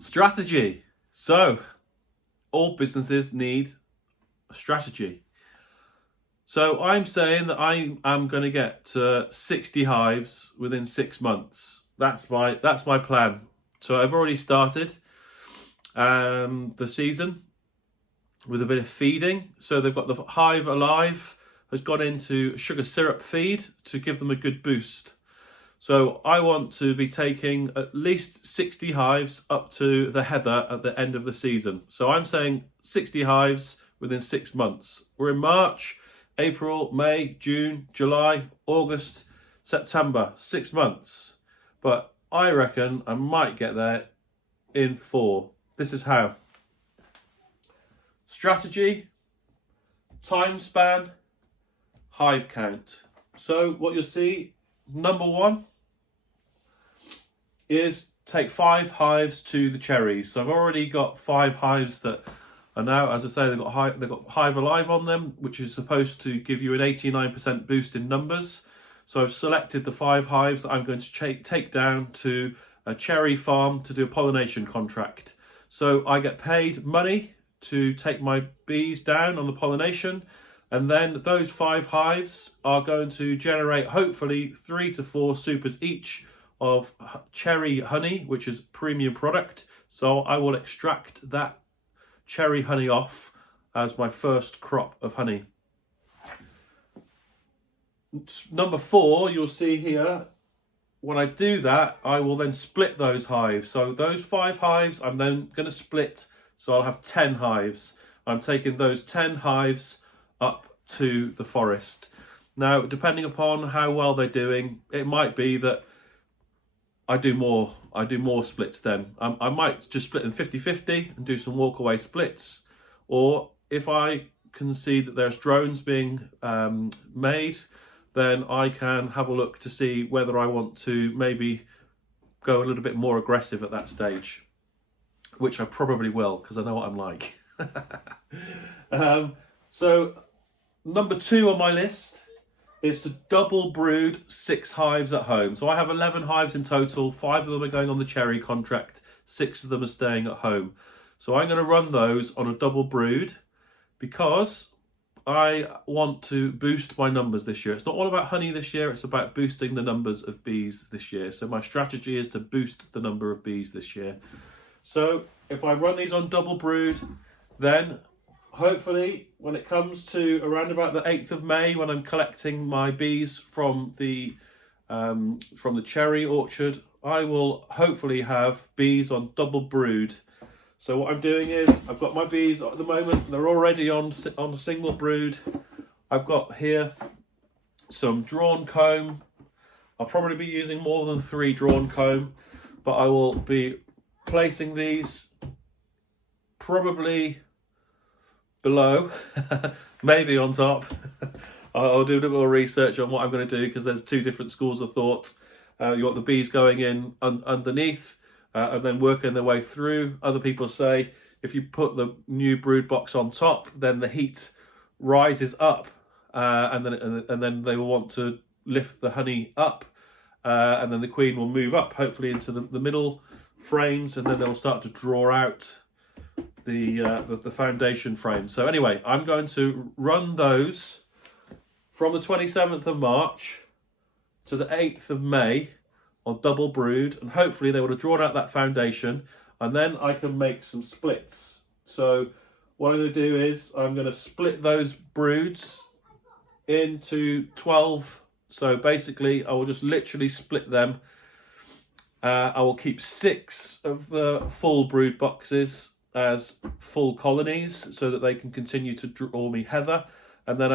Strategy. So, all businesses need a strategy. So I'm saying that I am going to get to 60 hives within 6 months. That's my plan. So I've already started the season with a bit of feeding. So they've got the Hive Alive has gone into sugar syrup feed to give them a good boost. So I want to be taking at least 60 hives up to the heather at the end of the season. So I'm saying 60 hives within 6 months. We're in March, April, May, June, July, August, September, 6 months. But I reckon I might get there in 4. This is how. Strategy, time span, hive count. So what you'll see, number 1 is take 5 hives to the cherries. So I've already got 5 hives that are now, as I say, they've got Hive Alive on them, which is supposed to give you an 89% boost in numbers. So I've selected the 5 hives that I'm going to take down to a cherry farm to do a pollination contract. So I get paid money to take my bees down on the pollination, and then those 5 hives are going to generate hopefully 3 to 4 supers each of cherry honey, which is premium product. So I will extract that cherry honey off as my first crop of honey. Number 4, you'll see here, when I do that, I will then split those hives. So those 5 hives, I'm then going to split, so I'll have 10 hives. I'm taking those 10 hives up to the forest. Now, depending upon how well they're doing, it might be that I do more splits then. I might just split them 50-50 and do some walkaway splits. Or if I can see that there's drones being made, then I can have a look to see whether I want to maybe go a little bit more aggressive at that stage, which I probably will, because I know what I'm like. So number 2 on my list is to double brood 6 hives at home. So I have 11 hives in total. 5 of them are going on the cherry contract. 6 of them are staying at home. So I'm going to run those on a double brood because I want to boost my numbers this year. It's not all about honey this year. It's about boosting the numbers of bees this year. So my strategy is to boost the number of bees this year. So if I run these on double brood, then hopefully when it comes to around about the 8th of May, when I'm collecting my bees from the cherry orchard, I will hopefully have bees on double brood. So what I'm doing is, I've got my bees at the moment, they're already on single brood. I've got here some drawn comb. I'll probably be using more than 3 drawn comb, but I will be placing these probably below, maybe on top. I'll do a little more research on what I'm going to do, because there's 2 different schools of thought. You want the bees going in underneath and then working their way through. Other people say if you put the new brood box on top, then the heat rises up, and then they will want to lift the honey up, and then the queen will move up, hopefully into the middle frames, and then they'll start to draw out the foundation frame. So anyway, I'm going to run those from the 27th of March to the 8th of May on double brood, and hopefully they would have drawn out that foundation, and then I can make some splits. So what I'm going to do is I'm going to split those broods into 12. So basically I will just literally split them. I will keep 6 of the full brood boxes as full colonies so that they can continue to draw me heather, and then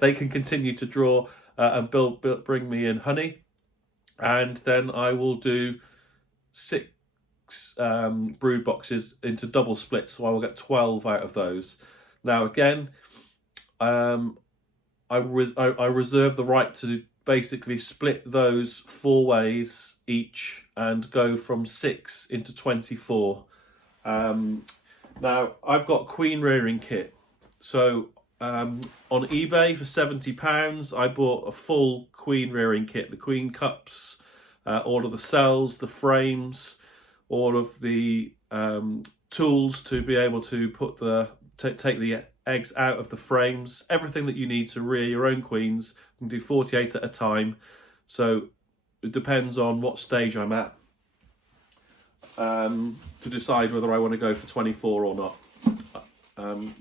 they can continue to draw and bring me in honey. And then I will do 6 brood boxes into double splits, so I will get 12 out of those. Now again, I reserve the right to basically split those 4 ways each and go from 6 into 24. Now I've got queen rearing kit, so on eBay for £70. I bought a full queen rearing kit, the queen cups, all of the cells, the frames, all of the tools to be able to put take the eggs out of the frames, everything that you need to rear your own queens. You can do 48 at a time, so it depends on what stage I'm at to decide whether I want to go for 24 or not.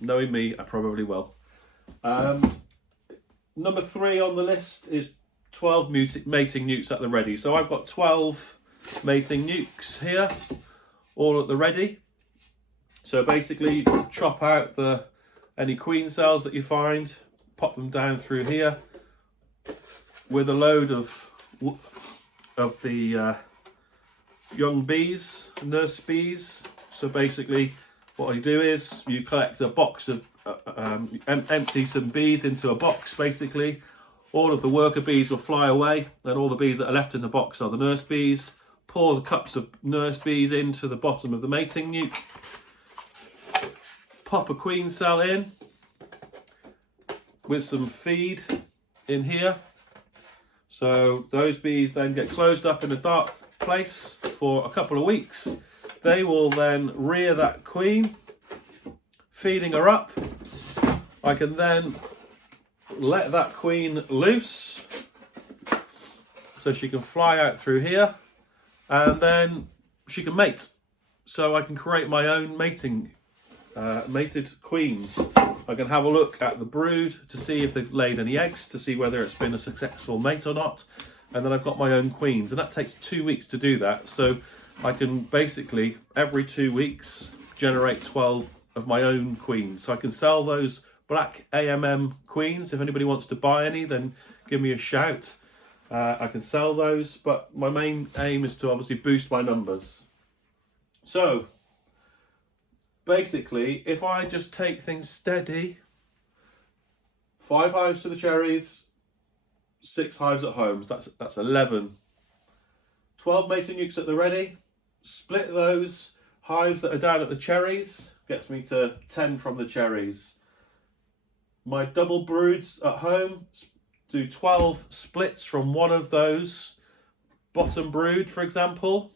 Knowing me, I probably will. Number 3 on the list is 12 mating nukes at the ready. So I've got 12 mating nukes here, all at the ready. So basically, chop out any queen cells that you find, pop them down through here with a load of the young bees, nurse bees. So basically, what I do is you collect a box of empty some bees into a box. Basically, all of the worker bees will fly away, and all the bees that are left in the box are the nurse bees. Pour the cups of nurse bees into the bottom of the mating nuke. Pop a queen cell in with some feed in here. So those bees then get closed up in a dark place for a couple of weeks. They will then rear that queen, feeding her up. I can then let that queen loose so she can fly out through here, and then she can mate. So I can create my own mated queens. I can have a look at the brood to see if they've laid any eggs, to see whether it's been a successful mate or not, and then I've got my own queens, and that takes 2 weeks to do that. So I can basically every 2 weeks generate 12 of my own queens. So I can sell those black AMM queens. If anybody wants to buy any, then give me a shout. I can sell those, but my main aim is to obviously boost my numbers. So basically, if I just take things steady, 5 hives to the cherries, 6 hives at home, so that's 11. 12 mating nukes at the ready, split those hives that are down at the cherries, gets me to 10 from the cherries. My double broods at home, do 12 splits from one of those bottom brood, for example,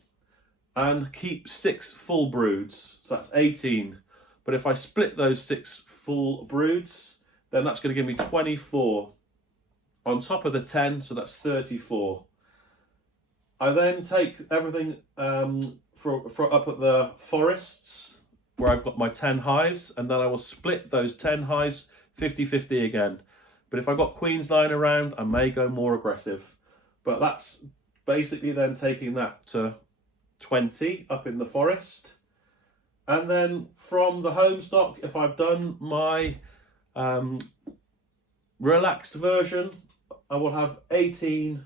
and keep 6 full broods, so that's 18. But if I split those 6 full broods, then that's going to give me 24 on top of the 10, so that's 34. I then take everything for up at the forests where I've got my 10 hives, and then I will split those 10 hives 50-50 again. But if I've got queens lying around, I may go more aggressive. But that's basically then taking that to 20 up in the forest. And then from the home stock, if I've done my relaxed version, I will have 18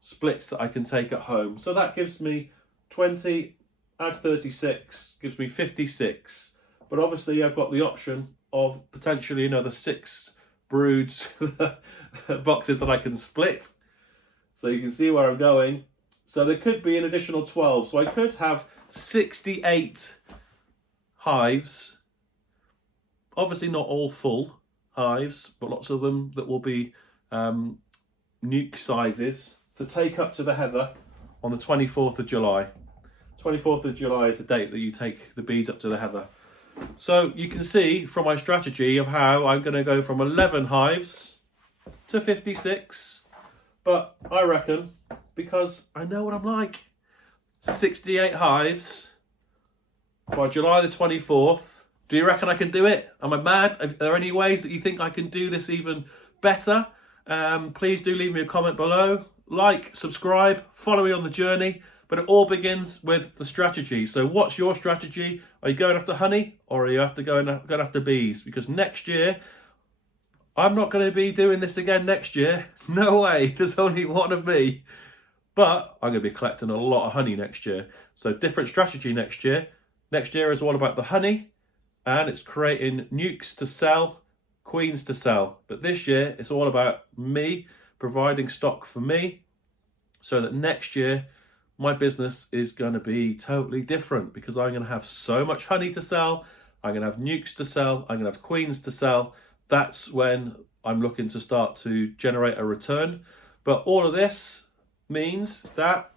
splits that I can take at home. So that gives me 20, add 36, gives me 56. But obviously I've got the option of potentially another 6 broods boxes that I can split. So you can see where I'm going. So there could be an additional 12. So I could have 68 hives. Obviously not all full hives, but lots of them that will be nuke sizes to take up to the heather on the 24th of July. 24th of July is the date that you take the bees up to the heather. So you can see from my strategy of how I'm going to go from 11 hives to 56. But I reckon, because I know what I'm like, 68 hives by July the 24th. Do you reckon I can do it? Am I mad? Are there any ways that you think I can do this even better? Please do leave me a comment below. Like, subscribe, follow me on the journey. But it all begins with the strategy. So what's your strategy? Are you going after honey, or are you going after bees? Because next year, I'm not going to be doing this again next year. No way. There's only one of me. But I'm going to be collecting a lot of honey next year. So different strategy next year. Next year is all about the honey, and it's creating nukes to sell, queens to sell. But this year, it's all about me providing stock for me, so that next year, my business is going to be totally different, because I'm going to have so much honey to sell. I'm going to have nukes to sell. I'm going to have queens to sell. that's when I'm looking to start to generate a return. But all of this means that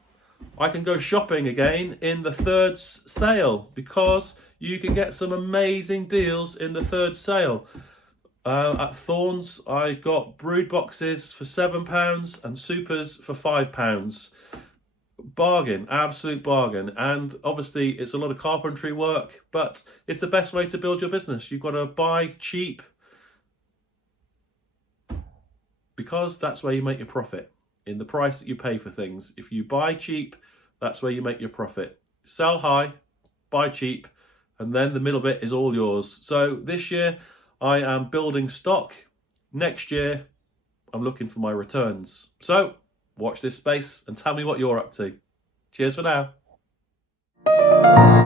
I can go shopping again in the third sale, because you can get some amazing deals in the third sale. At Thorns, I got brood boxes for £7 and supers for £5. Bargain, absolute bargain. And obviously it's a lot of carpentry work, but it's the best way to build your business. You've got to buy cheap, because that's where you make your profit, in the price that you pay for things. If you buy cheap, that's where you make your profit. Sell high, buy cheap, and then the middle bit is all yours. So this year I am building stock. Next year I'm looking for my returns. So watch this space and tell me what you're up to. Cheers for now.